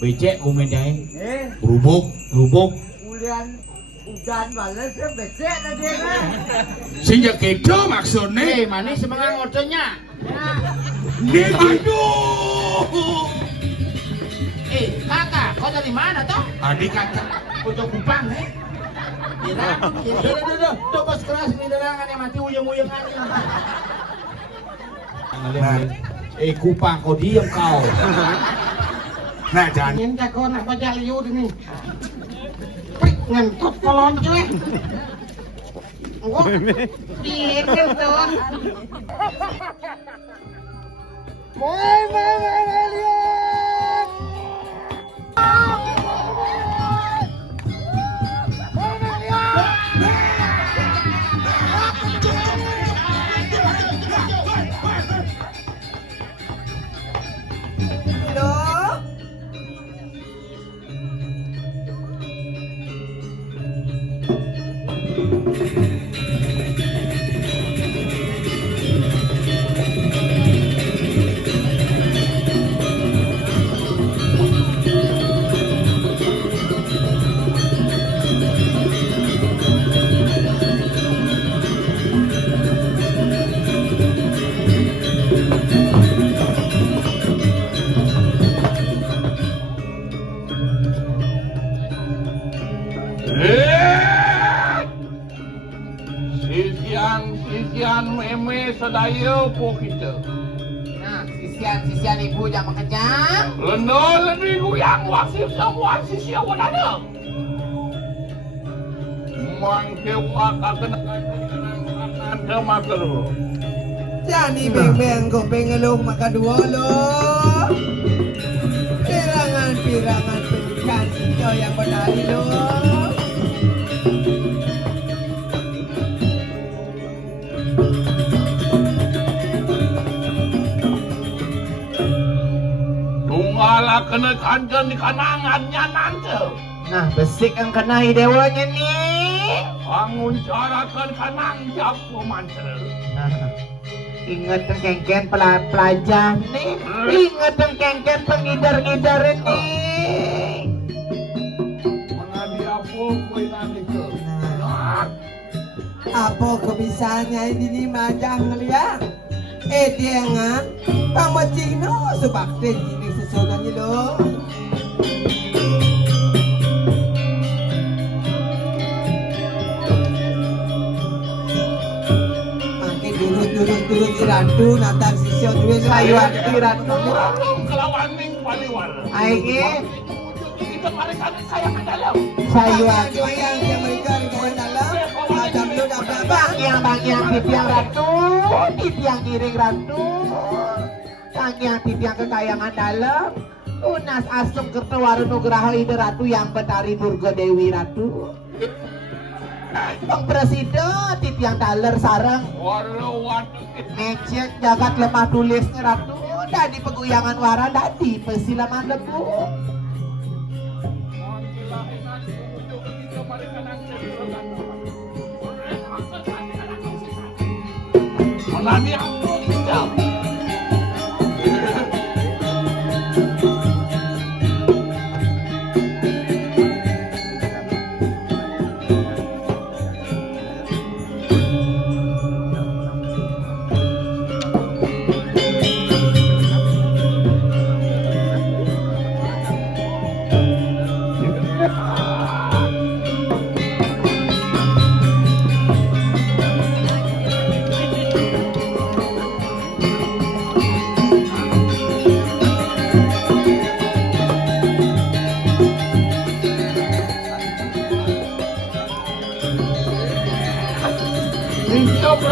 becek umendai rubuk udan balas becek tadi kan sejak itu maksudnya mana semangat ngoconya aduh kakak kau dari mana toh adik kakak Kocok Kupang tuh bos keras ini derangan yang mati uyang-uyangan Kupang kau diem kau nah jangan Minta kau nak baca liur ini ngentot kolon cuy bikin tuh Sisian meme sedaya po kita. Nah, sisian ibu jangan kejam. Leno lebih guyang wasif semua sisian wadana. Mangke waka kena kanan ke makro. Jadi beng-beng kau pengeluh maka dua lo. Pirangan pendidikan itu yang berdari lo. Tungala kena kancan di kanangannya nanti. Nah, besik yang kena dewanya nih. Bangun carakan kanang japu mantra. Ingat yang kengken pelajar nih. Ingat yang kengken pengidar-ngidar nih. Mengadi apa kue nanti ke? Apa kebisaannya ini majah ngeliat? Dia ngah, pamacing no sebakti ini sesuatu lo. Makin turun ratu natar sisyo duwe sayuan ratu. Kelawaning paliwar. Aige Kita mereka sayang ke dalam. sayuan yang mereka di dalam. Ada lo dapat bang yang tipiang ratu, tipiang giring ratu. Yang tipiang kekayangan dalam. Unas asum kertawaru nugraha ide ratu yang betari Durga Dewi ratu. Bang Presiden tipiang daler sarang. Ngecek jagat lemah tulisnya ratu. Dadi peguyangan wara dadi pesilaman lebu. Menani aku tidak.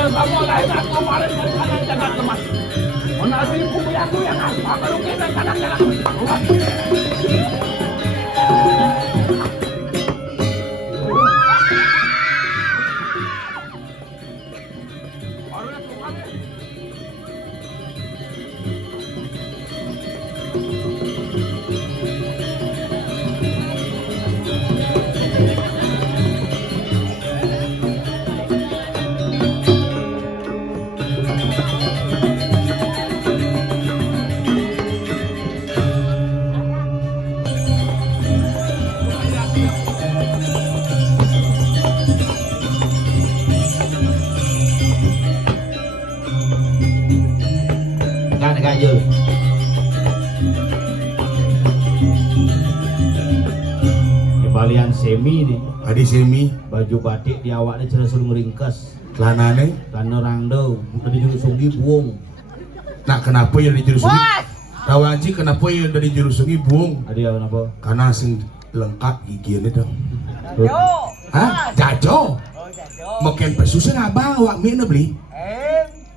Kamu lain aku kemarin dari kanan jangan teman. Menasi buku yang apa kalau kita kanan jangan. semi nih. Adi semi, Baju batik di awaknya cerah suruh ringkas. celanane. Karena rangdo, bukan di jurus sunggi buông. Nah kenapa yang di jurus sungi? Tahu Haji kenapa yang dari jurus sungi buang? Ada yang apa? Karena sing lengkap gigi itu. Hah? Jajo. Makin pesusnya ngabang awak mie beli.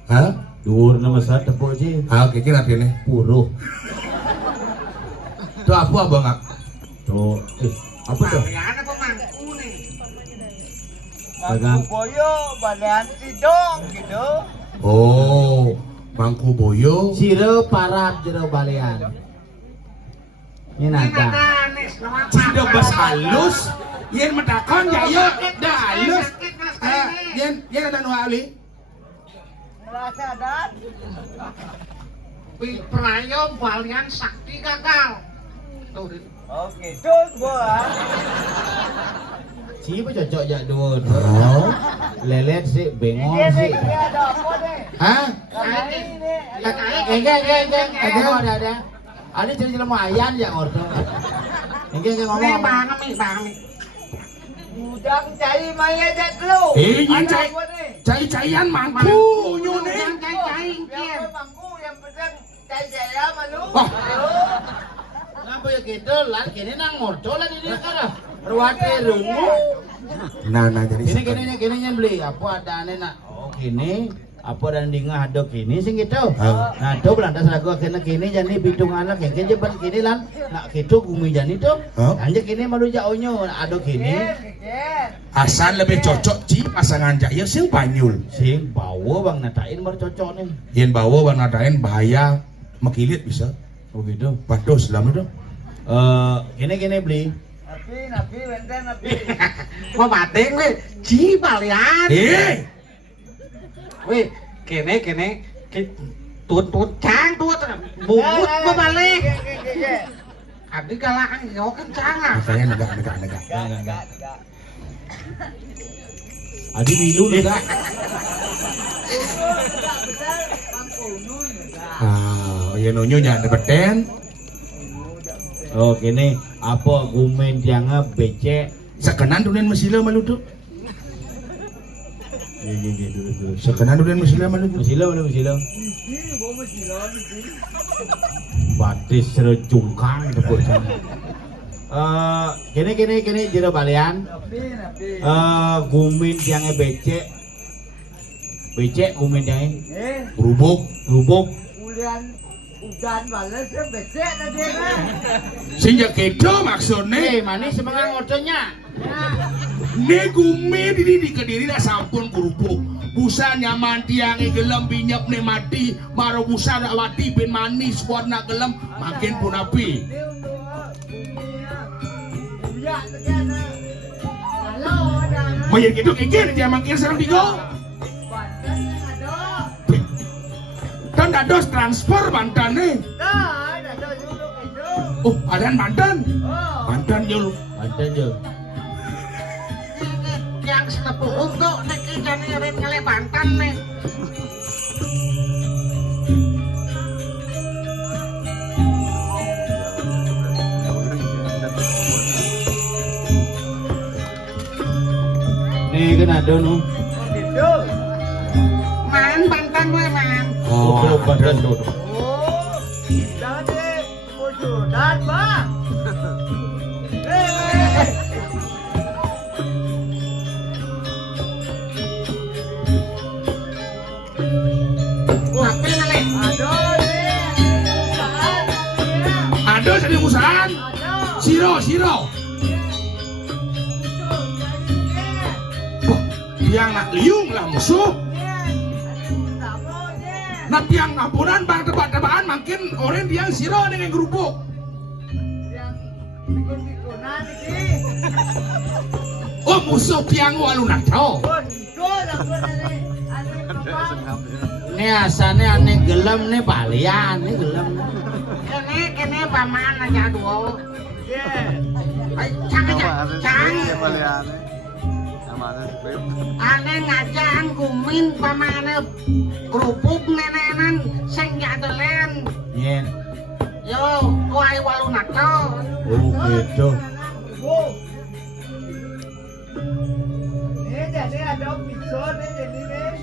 Hah? Dur nama saya tepuk sih. Ah, oke kira nih. Puruh. Itu apa abang? Tuh, apa tuh? Ada pemangku nih. Dagang. Boyo, balian tidong gitu. Oh, Mangku Boyo. Siro parab jero balian. Ini nada. Tidak bas halus. Yen medakon ya yo, dah halus. Yen ada nu ali. Merasa adat. Prayo balian sakti gagal. Tuh, Oke, tuh gua. Siapa cocok jak dua? Oh. Lelet sih, bengong Ini sih. ada apa deh? Hah? Enggak, ada. Ada cerita lumayan ya ordo. Enggak ngomong. bang mi. Udang cai maya jat lu. Yen Ada cai. apa nih? Cai-caian mangku nyune. Yang cai Biar mangku yang pedang cai-cai malu. Wah. Ngapa ya gitu? Lan kini nang morco lah di dia kan. Ruwate rungu. Nah jadi Kini beli apa ada ane nak. Oh kini apa dan dingah ada kini sing gitu. Ah. Nah tuh belantas lagu akhirnya kini jadi pitung anak yang kini jeban kini lan nak gitu gumi jadi tuh. Ah. Anja kini malu jauhnya ada kini. Asal lebih cocok ci pasangan jaya sing Banyul. Sing bawa bang natain baru cocok nih. Yen bawa bang nadain bahaya mekilit bisa. Oh gitu. Pados lama dong. Kini beli. Napi, benten napi. Mau bating we, ci balian. Weh, kene tut cang tut bungkut mau balik. Abdi galakan yo kencang ah. Saya negak. Enggak. Adi milu enggak. Ah, yen nonyonya ada beten. Oh kini apa gumen tiangnya becek. Sekenan dunen mesila malu tuh. Dulu. Sekenan dunen mesila malu tuh. Mesila. Batis rejungkang tepuk sana. Kini jero balian. Napi. Gumen tiangnya becek. Becek gumen tiangnya. Berubuk. Rubuk. Udan balas ya becek tadi kan. Sing ya kedo maksudnya. Manis semangat ordonya. Ne gume di kediri dah sampun kerupuk. Busa nyaman tiang gelem binyap ne mati. Maro busa dak mati ben manis warna gelem makin pun api. Ya tekan. Halo ada. Mayan gitu kekir dia makin serang digo. Kan dados transfer Banten nih. Oh, ada Banten. Banten yo. Ada je. Yang senepuh untuk nek jane ren ngele Banten nih. Nih kan ada nu. Man Banten we man. Oh, Banten tuh. Jangan deh, dan bang. Wape ngele. Ada jadi usahaan. Siro. Wah, tiang nak liung lah musuh. Nah tiang ngapuran bang tebak-tebakan makin orang tiang siro dengan kerupuk. Oh musuh tiang walu nakau. Ini asalnya aneh gelem nih balian nih gelem. Kene paman aja dua. Cang. Ane ngajang kumin pamane kerupuk nenenan sing jadelen. Yen. Yo, kuai walu nakal. Oh gitu. Ini ada pisau nih jadi nih.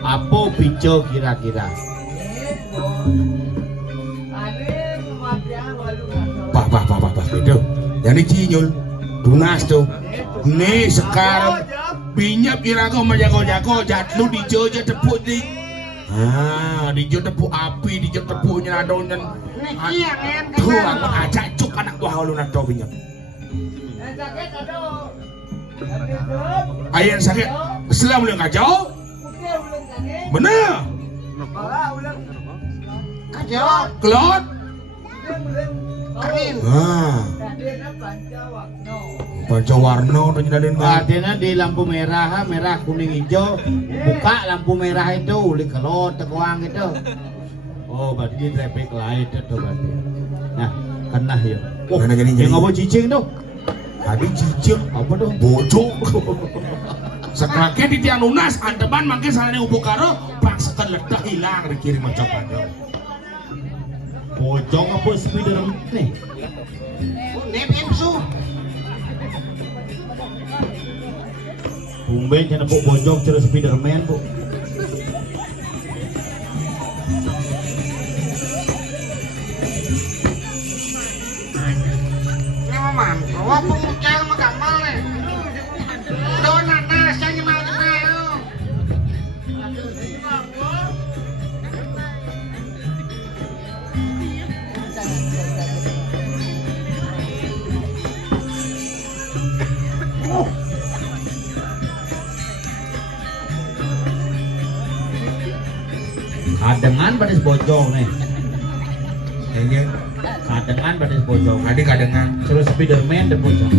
Apa pijo kira-kira? Pak, itu. Jadi cinyul, tunas tuh. Nih sekarang binyap kira-kira menjago-jago, jatlu di jojo tepuk di. Dijo tepuk api, dijo tepuknya adonan. Niki yang en Tuh, aku ajak cuk anak buah lu nato binyap. Ayah sakit, selam boleh ngajau? Bener. kajo Kelot. angin Panca warna tanya dari Artinya di lampu merah, merah, kuning, hijau. Buka lampu merah itu, uli kelot, tekuang itu. Oh, berarti di traffic light itu berarti. Nah, kena ya. Oh, Mana jadi- yang ngapa cicing tuh? Tadi cicing Apa tuh? bocok. Sekelaknya di tiang lunas, anteman makin salahnya ubu karo, paksakan letak hilang dikirim macam ada. Pocong apa spider nih? nep imsu Bumben jangan bu bojong cara Spiderman bu. ini mau mantu apa muncul sama gamal nih donat nasi aja mau kenal Kadengan pada bojong nih. Kayaknya Kadengan pada bojong. adik kadengan. Terus Spiderman dan bojong.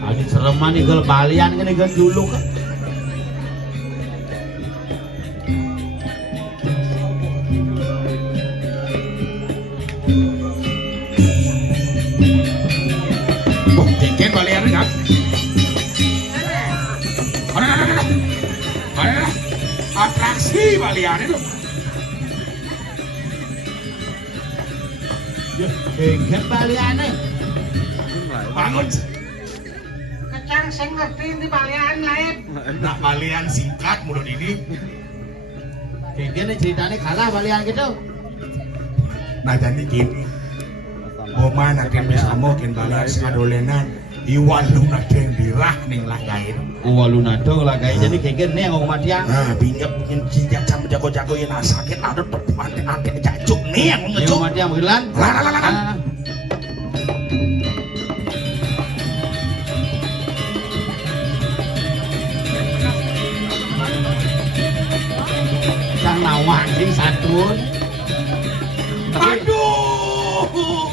Adik sereman nih gel balian kan nih dulu kan. Oh, keken balian kan? Ada. Atraksi balian itu. Keken balian nih. Bangun. kecang sing ngerti di balian lain Nak balian singkat mulut ini. Keken nih ceritanya kalah balian gitu. Nah jadi gini. Boma nakin bisa mau ken balian sadolenan. Iwan lu nakin dirah ning lagain. Walunado lah kayak jadi keken nih yang ngomong dia. Nah, binyak mungkin sijak sama jago-jago yang sakit ada antek-antek jacuk nih yang Yang ngecuk. ngomong dia menghilang. Lah. Sang nawang sing satun. Aduh.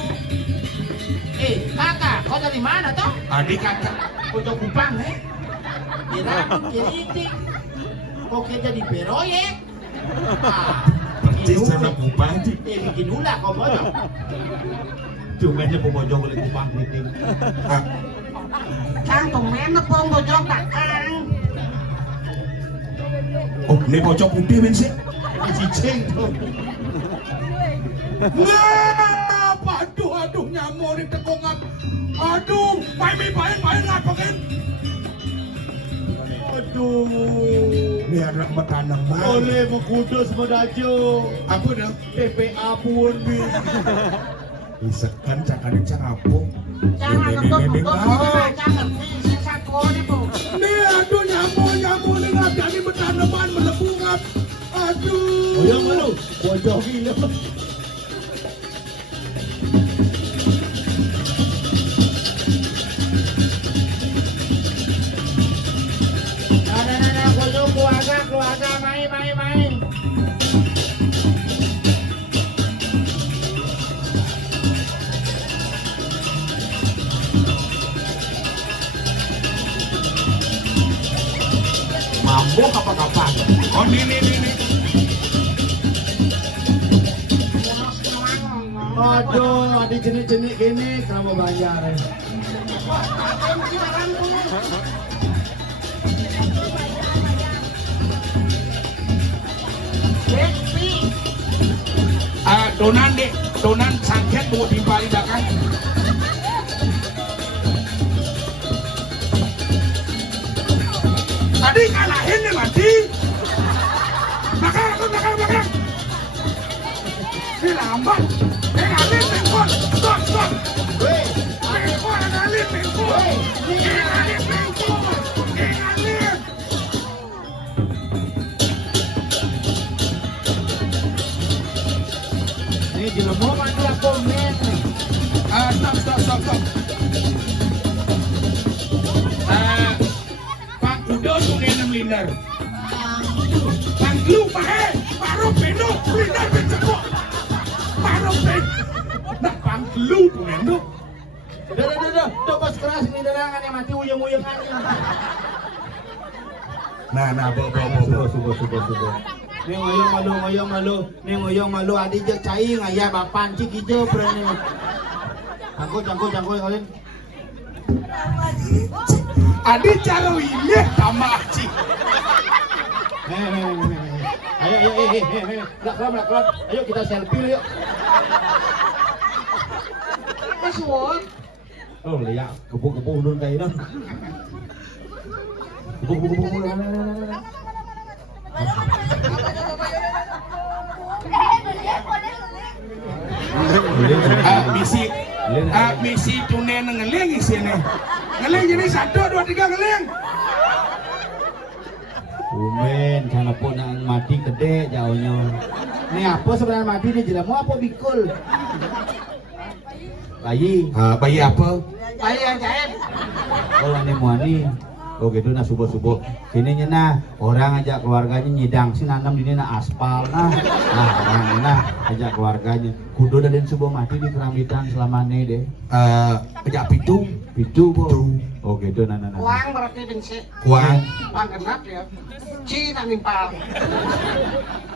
Kakak, kau dari mana toh? Adik kakak. Pojok Kupang, Kira kiritik. Kok kayak jadi proyek? Percis sama kupang. Bikin ulah kau pojok. Cuma aja pojok oleh Kupang kritik. kang tumen nepong bojong takang Oh, ini pojok putih ben sih. Ini cicing tuh. Nah, aduh nyamuk di tekongap. Aduh, main ngapain? Aduh. Ini anak tanaman. Oleh mengkudus medajo. Apa dah? TPA pun bis. Isekan cakarin cakapung. jangan ngebok-ngebok jangan ngerti sing satu ini bu Nih, aduh nyamuk nih ngajak di tanaman melebungap. Aduh. Oh yang mana? Pojok gila. Ada pojok keluarga, main. Mabuk apa kapan? Oh, ini. jenik-jenik gini kamu bayar. Donan sangket mau timpali belakang. Tadi kalahin nih mati. Belakang. Ini lambat. Ngalin mengkon. Stop. Ngalin mengkon. Ini di lemah mana komen. Stop. Pak Kudo sungai 6 liter. Panglu pahe, paro peno, liter becekok. Paro pen. Nak panglu peno. Udah bos keras ini darangan yang mati uyung-uyungan. Nah, Subuh. Ni ngoyong malu adi je cai ngaya bapan cik hijau berani. Cangkul kalian. Adi caro ini sama Aci. Ayo. Belakang. Ayo kita selfie yuk. Mas Won. Oh, lihat kepu-kepu ulun kayak itu. Kepu. Misi tunen ngeling sini. Ngeling jadi 1, 2, 3 ngeling. Umen, jangan pun yang mati gede jauhnya. Ini apa sebenarnya mati di jelemu apa bikul? Bayi. Bayi apa? Bayi yang jahit. Oh ini muani. Oh gitu nah subuh. Sini nyena orang ajak keluarganya nyidang si nanam di na aspal nah orang nyena ajak keluarganya. Kudu dan subuh mati di kerambitan selama ini deh. Ajak pitu bu. Oh gitu nah. Kuang berarti bensin. Kuang. Kuang genap ya. Cina nimpal.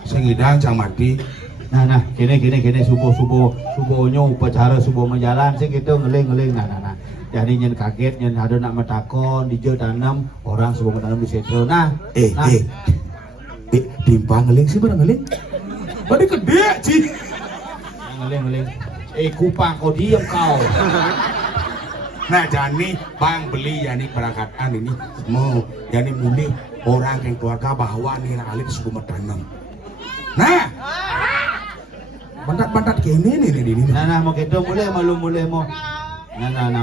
Sengidang cang mati. Nah gini subuhnya upacara subuh menjalan sih gitu ngeling nah. Jadi nyen kaget nyen ada nak metakon di jauh tanam orang subuh tanam di situ. Nah. Timpang ngeling sih barang ngeling. Pada gede sih. Ngeling. Kupang kau diem kau. Nah Jani bang beli Jani perangkatan ini mau Jani mulai orang yang keluarga bawa nih alit subuh tanam. Nah. Bantat kene nih. Nah mau gitu mulai mau. Nah.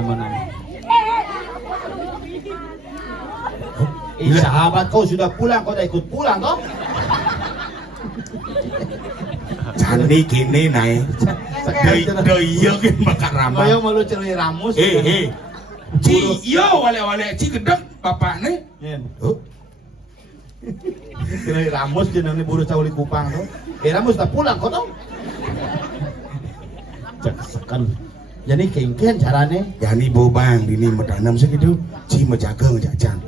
Sahabat kau sudah pulang, kau tak ikut pulang toh? Jani kene naik. Daya kan bakar rambut. Kau malu ceri ramus. Ciyo wale ci gedek bapak nih. Ceri ramus jeneng buru cauli kupang toh. Ramus tak pulang kau toh? Sekan. Jadi kengken carane. Jani bobang dini metanam segitu. Ci menjaga ngejajang.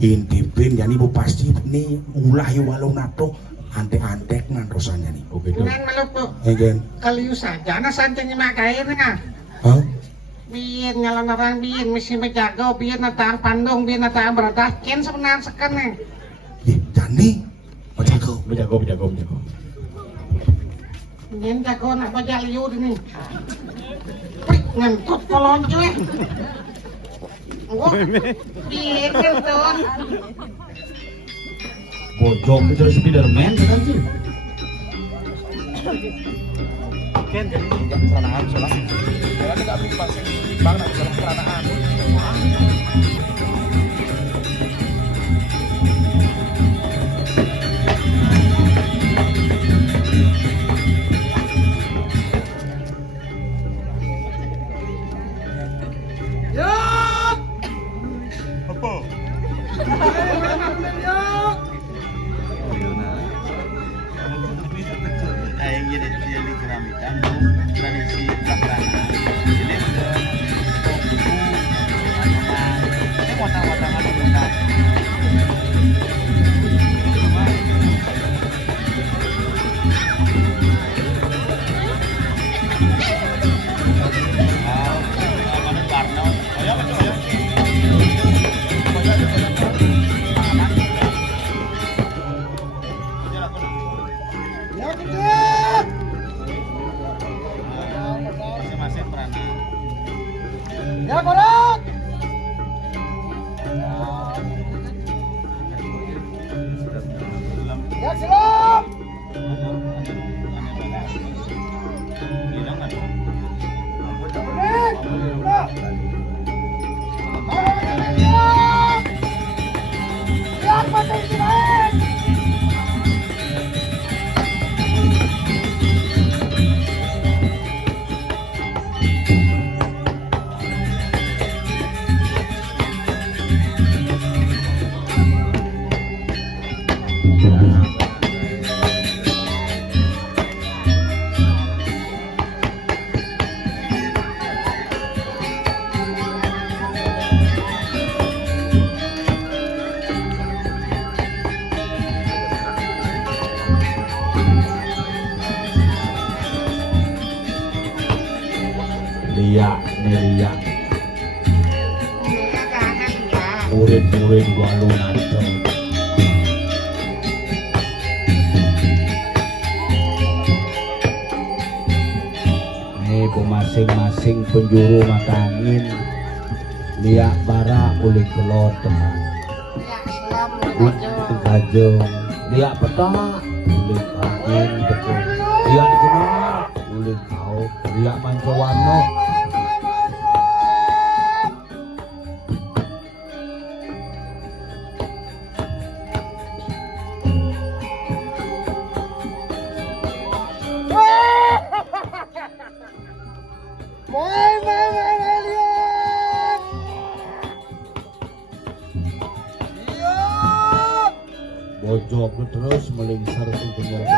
Intipin Jani bu pasti nih ulahi walau nato antek nantosannya nih. Oh gitu. Ngan malupo. Egen. Kaliu saja na santai nyemak air nga. Hah? Biyen ngalang orang biyen mesti menjaga biyen natang pandong biyen natang beradah ken sebenarnya sekan nih. Jani menjaga. Biyen jago nak baca liu ini. Prik ngentut kolon cuy. Biyen ngentut. Bojong itu Spiderman kan sih. Ken jadi juga kesanaan soalnya. Karena tidak bisa pasang bang nak dalam kesanaan. liak neliak murid-murid Walunato. Ini masing-masing penjuru mata angin liak bara uli kelot teman kajong liak peta uli angin betul liak kena uli kau liak mancawarno. Bojok terus melingsar ke penjara.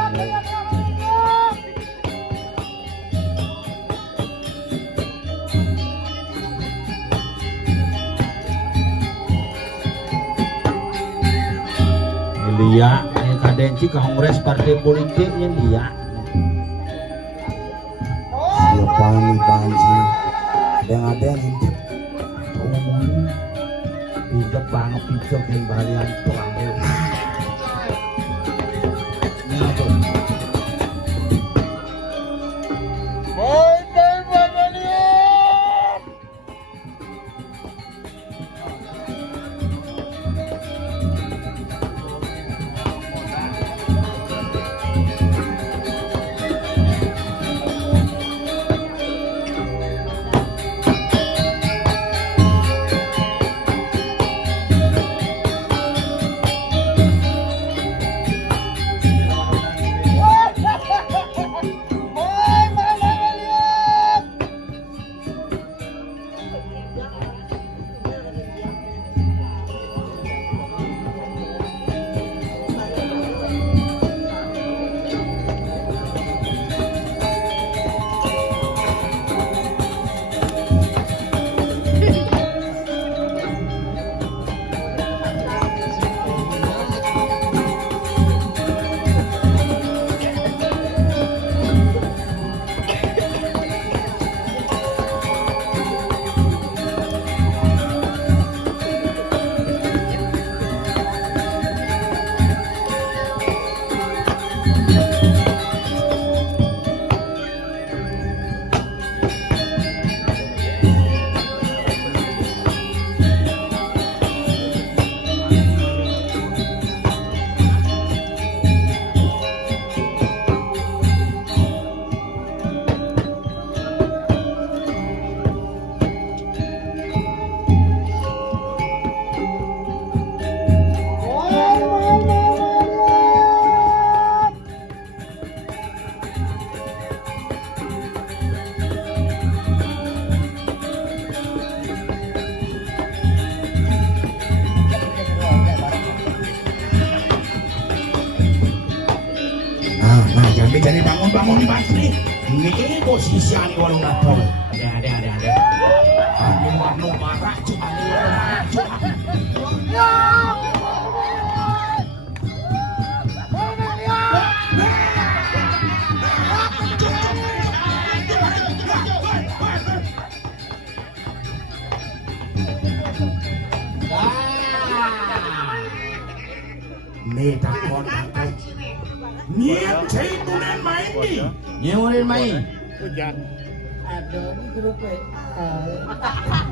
Liak, kadensi ke kongres partai politiknya liak. Siapa nih panci? Ada yang hintip. Pijak banget pijak yang balian tuang. Jadi bangun-bangun nih Mas nih. Ini posisi ani Walunato. Ada. Ani warno marah cuk ani Walunato. Nih takon. Nien cai tunen main nih. Nyewarin main.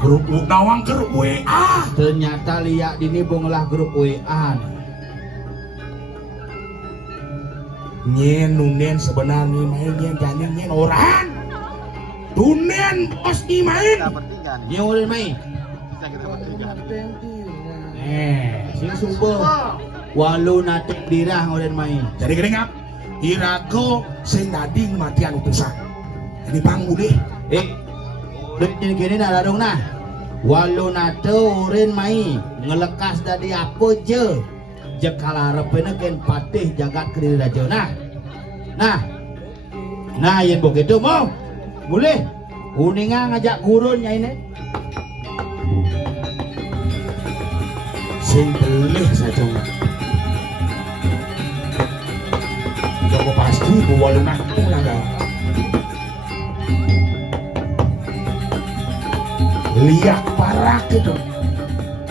Grup nawang grup WA. Ternyata liak dini bonglah grup WA. Nyen nunen sebenarnya main nyen jangan nyen orang. Tunen pasti main. Nyewarin main. Sing subuh. Walunato dirah ngoden main. Jadi gini ngap. Irago sing dading matian utusan. Ini panggung deh. Gini dah dong nah. Walunato urin mai ngelekas dari apa je. Jekala repena ken patih jagat kediri raja. Nah yang begitu mau. Boleh. Uninga ngajak gurunnya ini. Sing belih saja. Joko pasti Bu Walunato lah. liak parak itu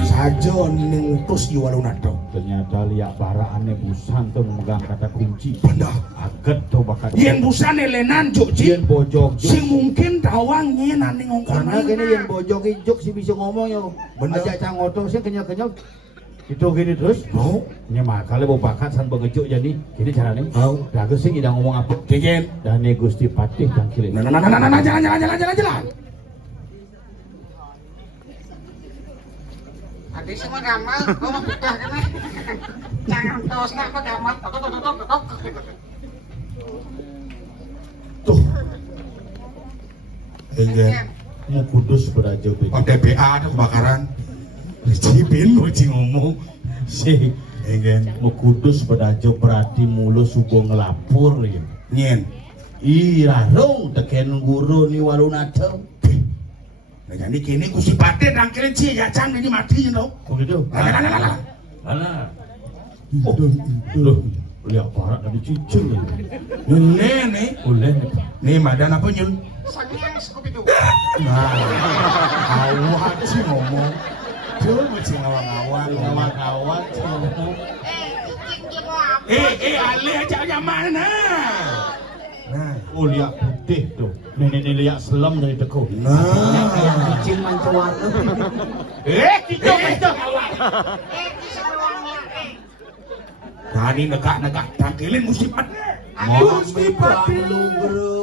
saja ning utus di Walunado. Ternyata liak barane busan tuh memegang kata kunci. Bener. Aget tuh bakat. Yen busane lenan juk Ci. Yen bojog. Sing mungkin dawang nyenan ning ngongkon. Karena gini yang bojog ijuk sih bisa ngomong yo. Bener. Ajak cangoto sih kenyal-kenyal. Itu gini terus. Oh, Nya makale mau bakat san pengejuk jadi. Gini carane. Oh. Dagus sing idang ngomong apa? Digen. Dan Gusti Patih tangkile. Nah, jalan. Adik semua gamal, gua mau pindah kan nih. Jangan terus nak gamal, tok. Tuh. Enggak. Mau kudus berajo Oh, TPA ada kebakaran. Cipin lu Ci ngomong. sih. Enggak. Mau kudus berajo berarti mulu subuh ngelapur ya. Nyen. Irarong teken guru ni Walunado. Nah, jadi kini Gusti Patih nangkilin Ci ya cang ini mati you know. Oh gitu. Lah. Mana? Oh, loh, lihat parak tadi cicing ya. Nyun nih. Boleh. Nih madan apa nyun? Sangyang Scooby-Doo. Nah, awak Ci ngomong. Tuh Ci ngawang-ngawang. Kawan-kawan ngomong. Cicing dia mau apa? Ale aja mana? Nah, Oh lihat putih tuh. Nenek lihat selam dari teko. nah. Cicing mancuan. Kita awak. Kisah doangnya. Nah, ini negak-negak tangkilin Gusti Patih. Gusti Patih lu bro.